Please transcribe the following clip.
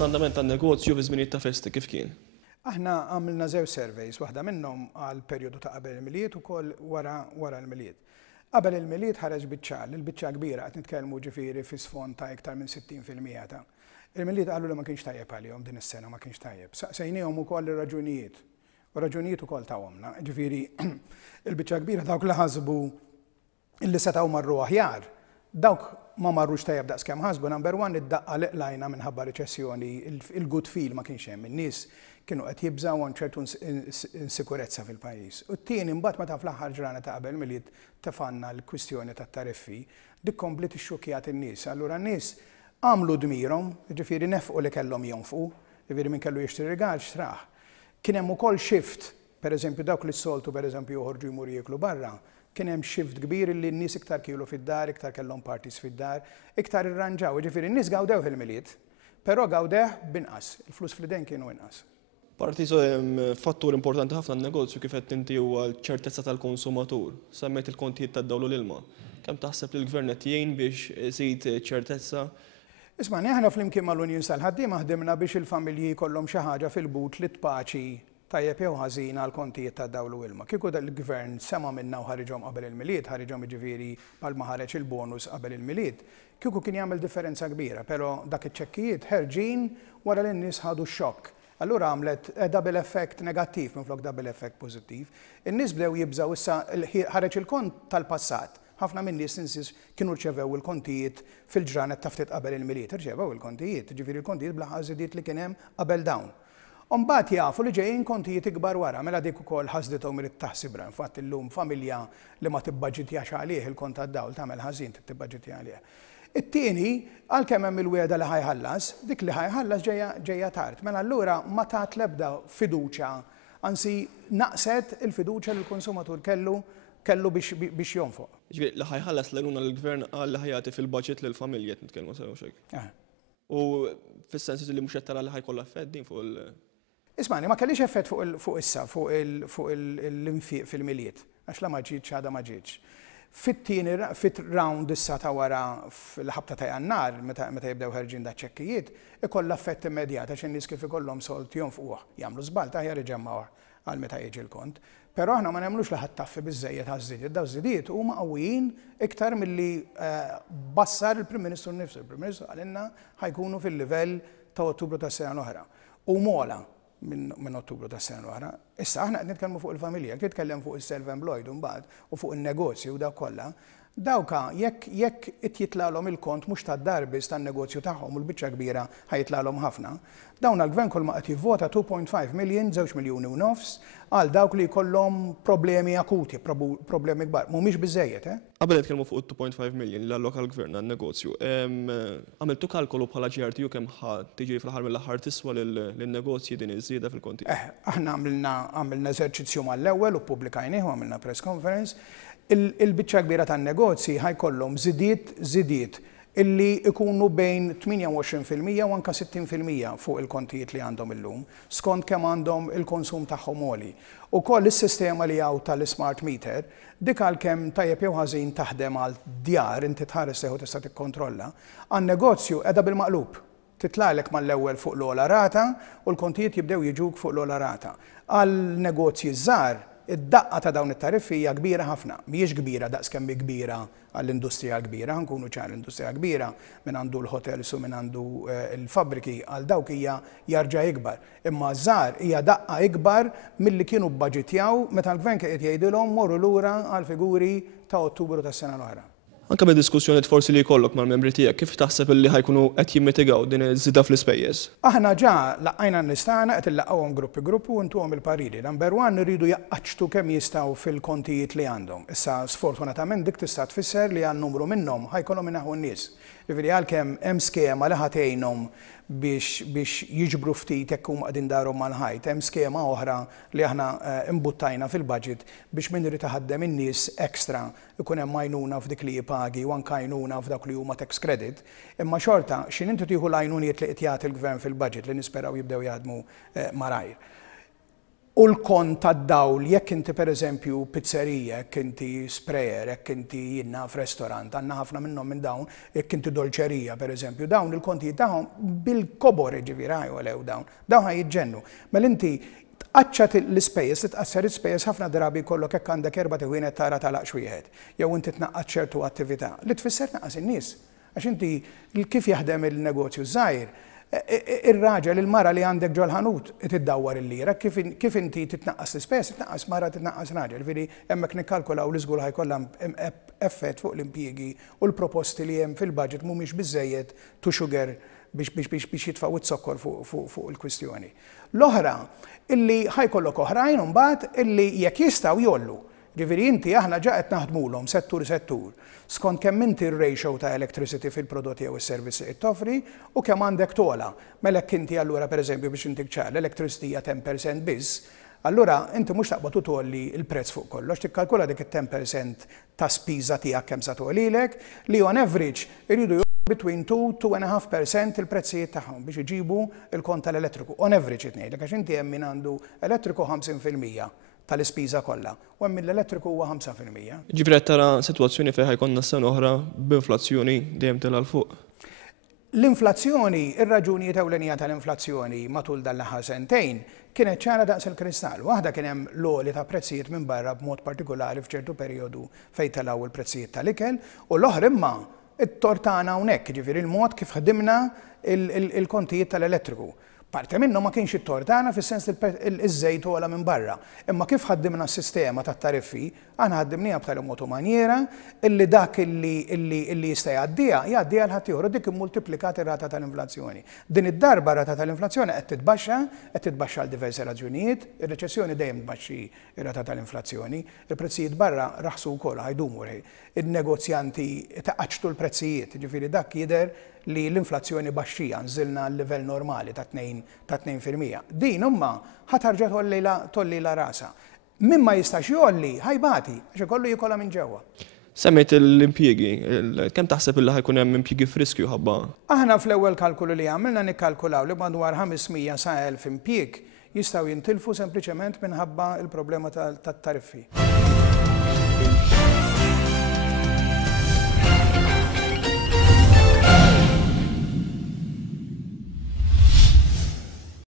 l-andament tan-negozju fi żminijiet ta' festi kif kien? Aħna għamilna żewġ surveys, waħda minnhom għal perjodu ta' qabel il-miliet ukoll wara l-miliet. Qabel il-miliet ħareġ biċċa, l-biċċa kbira qed nitkellmu ġifieri fi sfond ta' iktar minn 60% ta' il-miliet qalu li ma kienx tajjeb għalihom din is-sena ma kienx tajjeb. Saqsejniehom ukoll ir-raġunijiet. U raġunijiet ukoll tawhomna. Ġifieri il-biċċa kbira dawk li ħasbu illi setgħu marru aħjar, dawk ma marrux tajjeb daqskemm ħasbu. Number one id-daqqa liqlajna minħabba riċessjoni, il-good feel ma kienx hemm. In-nies kienu qed jibżgħu għan ċertu insikurezza fil-pajjiż. U t-tieni mbagħad meta fl-aħħar ġrana ta' qabel miliet tefanna l-kwistjoni tat-tariffi, dik komplet ixxukkjat in-nies. Allura n-nies għamlu dmirhom, ġifieri nefqu li kellhom jonfqu, ġifieri min kellu jixtri rigal xtraħ. Kien hemm ukoll shift, pereżempju dawk li s-soltu pereżempju joħorġu jmuru jieklu barra, kien hemm shift kbir li n-nies iktar kielu fid-dar, iktar kellhom parties fid-dar, iktar irranġaw. Ġifieri n-nies gawdew il-miliet, però gawdew b'inqas, il-flus fl-idejn kienu inqas. Parti fattur importanti ħafna n-negozju kif qed inti huwa l-ċertezza tal-konsumatur. Semmejt il-kontijiet tad-dawl u l-ilma. Kemm taħseb li l-gvern qed jgħin biex iżid ċertezza? Isma' aħna flimkien mal-Unjon tal-ħaddiema ħdimna biex il-familji jkollhom xi ħaġa fil-but li tpaċi tajjeb jew ħażin għal kontijiet tad-dawl u ilma. Kieku il-gvern sema minna u ħariġhom qabel il-miliet, ħariġhom jiġifieri bħalma ħareġ il-bonus qabel il-miliet, kieku kien jagħmel differenza kbira, però dak iċ-ċekkijiet ħerġin wara li n-nies ħadu x-xokk. Allura għamlet double effect negattiv minflok double effect pożittiv. In-nies bdew jibżgħu issa ħareġ il-kont tal-passat. Ħafna minn nies insis kienu rċevew il-kontijiet fil-ġranet ta' ftit qabel il-miliet, rċevew il-kontijiet, ġifieri il-kontijiet bl-aħħar żidiet li kien hemm qabel dawn. Mbagħad jafu li ġejjin kontijiet ikbar wara, mela dik ukoll ħasdithom irid taħsibra. Infatt illum familja li ma tibbaġġitjax għalih il-kont tad-dawl tagħmel ħażin tibbaġġitja għalih. It-tieni għalkemm hemm il-wieda li ħajħallas, dik li ħajħallas ġejja tard. Mela allura ma tat l-ebda fiduċja, anzi naqset il-fiduċja li l-konsumatur kellu biex jonfoq. Ġifieri li ħajħallas l-għaluna l-gvern qal li ħajati fil-budget lill-familja nitkellmu sew xejn. U fis-sens li mhux qed tara li ħajkollha effett din fuq il- Ismani, ma kellix effett fuq issa, fuq l-infiq fil-miliet, għax la ma ġietx għadha ma ġietx. Fit-tieni fit-round issa ta' wara fil-ħabta ta' Jannar, meta jibdew ħerġin da' ċekkijiet, ikollha effett immedjat għax in-nies kif ikollhom solt jonfquh, jagħmlu żball ta' aħjar iġemmawha għal meta jiġi l-kont. Però aħna ma nagħmlux li ħadd taffi biżżejjed għaż-żidiet, daw żidiet huma qawwijin iktar milli bassar il-Prim Ministru nnifsu. Il-Prim Ministru għalilna ħajkunu fil-livell ta' Ottubru tas-sena l-oħra. U mola minn Ottubru tas-sena l-oħra. Issa aħna qed nitkellmu fuq il-familja, qed nitkellem fuq is-self-employed u mbagħad u fuq in-negozju u dak kollha. Dawka jekk jitlagħlhom il-kont mhux tad-dar biss tan-negozju tagħhom u l-biċċa kbira ħajtlagħlhom ħafna. Dawn għall-gvern kull ma qed jivvota 2.5 miljun, 2 miljuni u nofs għal dawk li jkollhom problemi akuti, problemi kbar. Mhumiex biżejjed, Qabel nitkellmu fuq 2.5 miljun li alloka l-gvern għan-negozju. Għamiltu kalkolu bħala GRTU kemm tiġi fl-aħħar mill-aħħar tiswa lin-negozji din iż-żieda fil-konti? Aħna għamilna eżerċizzju mal-ewwel u ppubblikajnieh u għamilna press conference. Il-biċċa kbira tan-negozji ħajkollhom żidiet illi ikunu bejn 28% u anke 60% fuq il-kontijiet li għandhom illum, skont kemm għandhom il-konsum tagħhom għoli. Ukoll is-sistema li hawn tal-smart meter, dik għalkemm tajjeb jew ħażin taħdem għal djar inti tħares seħu tista' tikkontrolla, għan-negozju qiegħda bil-maqlub. Titlalek mal-ewwel fuq l-ogħla rata u l-kontijiet jibdew jiġuk fuq l-ogħla rata. Għal-negozji żgħar id-daqqa ta' dawn it-tariffi hija kbira ħafna, mhijiex kbira daqskemm kbira għall-industrija kbira, nkunu ċar l-industrija kbira minn għandu l-hotels u minn għandu l-fabbriki għal dawk hija jarġa' ikbar. Imma żgħar hija daqqa ikbar milli kienu bbaġitjaw meta l-gvern qed jgħidilhom morru lura għal figuri ta' Ottubru tas-sena l-oħra. Anke bid-diskussjonijiet forsi li jkollok mal-membri tiegħek, kif taħseb li ħajkunu qed jimmitigaw din iż-żieda fl-ispejjeż? Aħna ġa laqajna n-nistana qed illaqgħuhom gruppi u ntuhom il-pariri. Number one irridu jaqqaċtu kemm jistgħu fil-kontijiet li għandhom. Issa sfortunatament dik tista' tfisser li għal numru minnhom ħajkollhom inaħu n-nies. Ġifieri għalkemm hemm skema li ħatgħinhom biex jiġbru ftit jekk huma qegħdin darhom mal-ħajt. Hemm skema oħra li aħna imbuttajna fil-budget biex min irid iħaddem in-nies ekstra ikun hemm għajnuna f'dik li jipagi u anke għajnuna f'dak li huma tax credit. Imma xorta x'in inti tieħu l-għajnuniet li qed jagħti l-gvern fil-budget li nisperaw jibdew jaħdmu malajr. U l-kont tad-dawl, jekk inti pereżempju pizzerija, jekk inti sprayer, jekk inti jinna f'restorant, għandna ħafna minnhom minn dawn, jekk inti dolċerija pereżempju, dawn il-kontijiet tagħhom bil-kobor ġifieri għalew dawn ħajjiġġennu. Mela inti tqaċċat l-ispejjeż, titqassar l-ispejjeż ħafna drabi jkollok hekk għandek erba' tiħwienet tara talaq wieħed, jew inti tnaqqas ċertu attività li tfisser tnaqqas in-nies. Għax inti kif jaħdem il-negozju żgħir, ir-raġel il-mara li għandek ġol ħanut tiddawwar il-lira, kif inti titnaqqas l-ispejjeż, titnaqqas mara titnaqqas raġel. Ġifieri hemmhekk nikkalkulaw li żgur ħajkollha effett fuq l-impjiegi u l-proposti li hemm fil-budget mhumiex biżżejjed to sugar biex jitfgħu it-sokkor fuq il-kwistjoni. L-oħra illi ħajkollok oħrajn imbagħad illi jekk jistgħu jollu. Ġifieri inti aħna ġa qed naħdmulhom settur skont kemm inti r-ratio ta' electricity fil-prodotti jew is-servizzi qed toffri u kemm għandek tola. Mela hekk inti allura pereżempju biex intik ċar l-electricity hija 10% biss, allura inti mhux taqbad tolli l-prezz fuq kollox, tikkalkula dik it-10% ta' spiża tiegħek kemm sa tolilek li on average iridu between 2-2.5% il-prezzijiet tagħhom biex iġibu il-kont tal-elettriku. On average ngħidlek għax inti hemm min għandu elettriku 50% tal-ispiża kollha u hemm mill-elettriku huwa 5%. Ġifieri qed tara sitwazzjoni fejn ħajkonna sena oħra b'inflazzjoni dejjem tilgħal fuq. L-inflazzjoni, ir-raġunijiet ewlenija tal-inflazzjoni matul dan-l-aħħar sentejn kienet ċara daqs il-kristall. Waħda kien hemm l-għoli ta' prezzijiet minn barra b'mod partikolari f'ċertu perjodu fejn telgħu il-prezzijiet tal-ikel u l-oħra imma it-tortana hawnhekk, ġifieri il-mod kif ħdimna il-kontijiet tal-elettriku. Parti minnu ma kienx it-tortana fis-sens iż-żejt għala minn barra. Imma kif ħaddimna s-sistema tat-tariffi, aħna ħaddimniha b'tali mod maniera illi dak illi jista' jgħaddiha l ħadd ieħor dik immultiplikat ir-rata tal-inflazzjoni. Din id-darba rata tal-inflazzjoni qed titbaxxa għal diversi raġunijiet, ir-reċessjoni dejjem tbaxxi ir-rata tal-inflazzjoni, il-prezzijiet barra raħsu wkoll ħajdumu in-negozjanti taqaċtu l-prezzijiet, ġifieri dak jidher li l-inflazzjoni baxxija nżilna l-livell normali ta' 2%. Din imma ħatarġa' tollila rasa. Min ma jistax jolli ħajbati għax ikollu jikolla minn ġewwa. Semmejt l-impjiegi, kemm taħseb illi ħajkun hemm impjiegi f'riskju ħabba? Aħna fl-ewwel kalkulu li għamilna nikkalkulaw li madwar 500 sa 1000 impjieg jistgħu jintilfu sempliċement minħabba il-problema tat-tariffi.